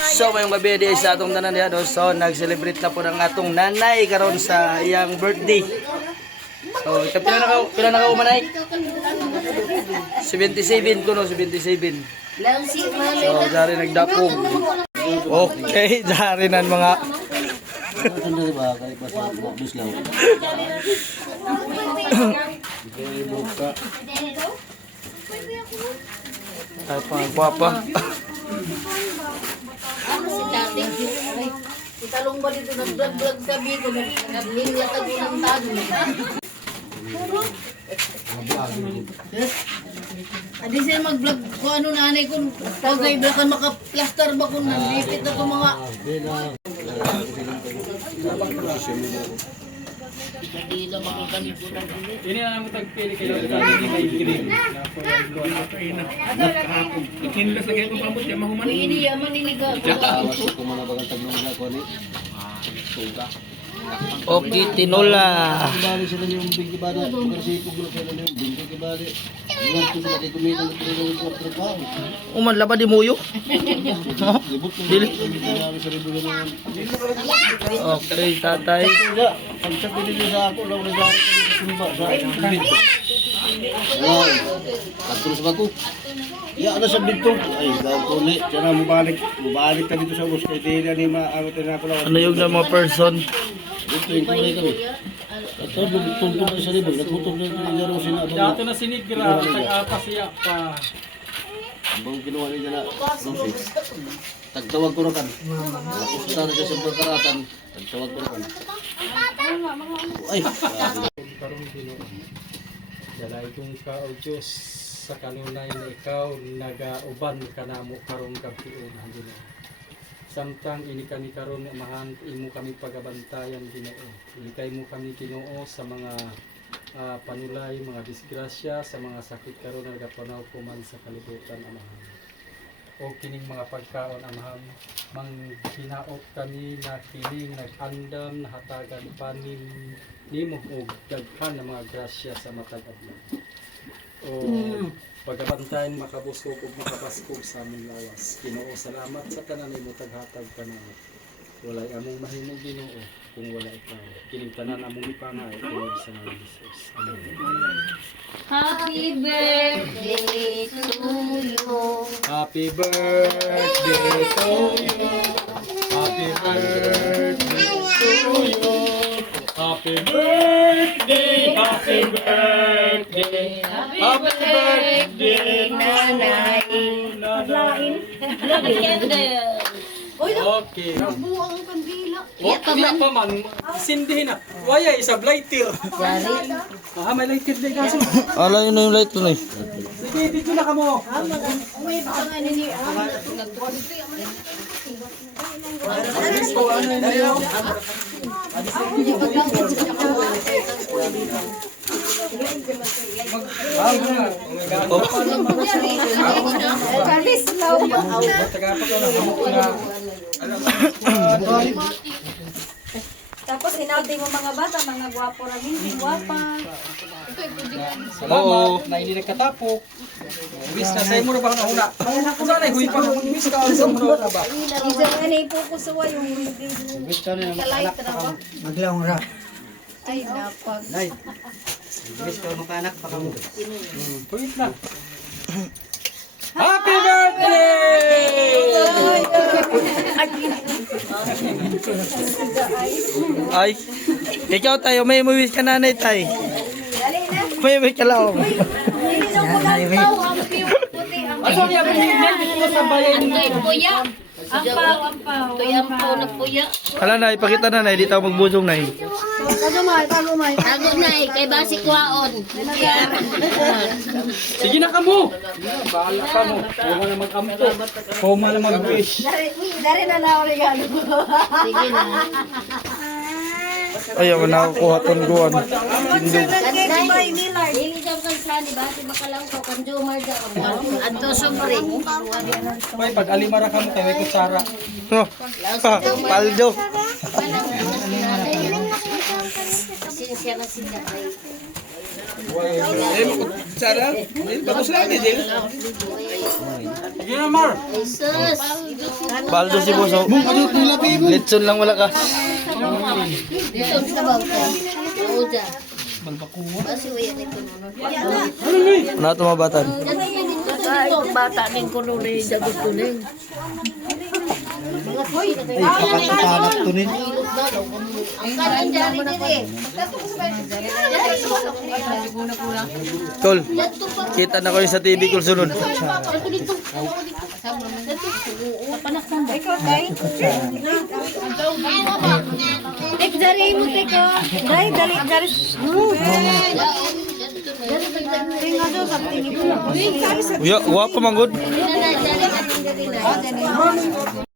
So ngayong gabi di sa atong tanan diha no. So nag-celebrate na po ng atong nanay karon sa iyang birthday. So ito pila na ka umanay? 77 ko no, 77. So dari nagdapog. Okay, dari nan mga ay pang-papa. Italong ba dito nag-vlog sabi ko nag-latag ko ng tago. Adi siya mag-vlog ko ano nanay ko tagay ba kan maka-plaster ba kung nalipit na ko mga Dila makakani po ng ini na naman tagpili kayo ni may green na po yung ikinlas na kayo kung pambot yung mahuman ini yaman iniga. Okay, tinola. Uman laba di muyo. Dili. Okay, tatay. Terus aku. Ya ada sabito. Ay, daw ko ni. Sana mubalik ta dito sa bus kay dili ni maawit na ako lang. Ano yung mga person? Dito yung kulay kami. Ito tungtong na sa libro. Nagtutok na ito ni Laro sinabi. dato na sinigra tag-apas siya pa Bang kinuha niya na Rosis. Tagtawag ko na kan. Pusta na siya sa pagkaratan. Tagtawag ko na kan. Ay. karong Ginoo. Dalay kong ka o Diyos sa kanunay na ikaw nagauban kanamo karong gabion Ginoo. Samtang ini kami karon amahan imo kami pagabantayan Ginoo. Ilikay mo kami Ginoo sa mga panulay, mga disgrasya, sa mga sakit karon nga nagapanaw ko man sa kalibutan amahan. O kining mga pagkaon amahan manghinaot kami na kining nag-andam nahatagan panin nimo og daghan ng mga grasya sa matag adlaw. O pagabantayan makabuskog ug makapaskog sa among lawas. Ginoo, salamat sa tanan imo taghatag kanato. Walay among mahimo Ginoo kung wala ikaw. Kining tanan among ipangay tungod sa naman Jesus. Amen. Happy birthday to you. Happy birthday to you. Happy birthday to you. Happy birthday, happy birthday, happy birthday, nanay. nanay. Okay. Buang ang kandila. Oh, iya pa man. Sindihin na. Waya, isa lighter. May lighter din kaso. Ala yun na yung light na eh. Sige, dito na kamo. May baka ni Tapos hinaldi mo mga bata, mga gwapo na hindi gwapa. Salamat na hindi nagkatapok. Wish na sa'yo mo na ba na una? Kung saan ay huy pa kung wish ka sa mo na ba? Isang ano yung pukusuwa yung Wish ka na light na ba? maglaong ra. Ay, napag. Nay. Wish ka makanak pa kamo. Wait na. Happy birthday! Ay, ikaw tayo, may wish ka nanay tay. May wish ka lang. Hindi na ko lang ang cute. Puti ang Aso niya pinigyan ko sa bayan Ang kay puya. ampaw. Kay ampaw na puya. Hala na, ipakita na na, di tayo magbusong na eh. Tago may. Tago na kay basi kwaon. Sige na kamo. Bahala ka mo. Huwag na mag-ampo. Huwag na mag-wish. Dari na na regalo. Sige na. Ayaw, nakakuha tungguan. Tindog. Nagkake by Millard. Dili daw kan sani basi makalaw ko kan Jomar daw. Adto sobre. May pag alimara ka mo tayo kutsara. Oh, paldo. Sinsya na sila kay Sana, bagus lang din. Jesus. Baldo si Boso. Litson lang wala ka. Dito sa bawta. Oja. Basi waya ni kuno. Ano tumabatan? Bata ning kuno ni jagot kuning. Tol, kita na kayo sa TV kung sunod. Tek dari mo teko. Dai dali dari. Uya, wapa manggod. Dali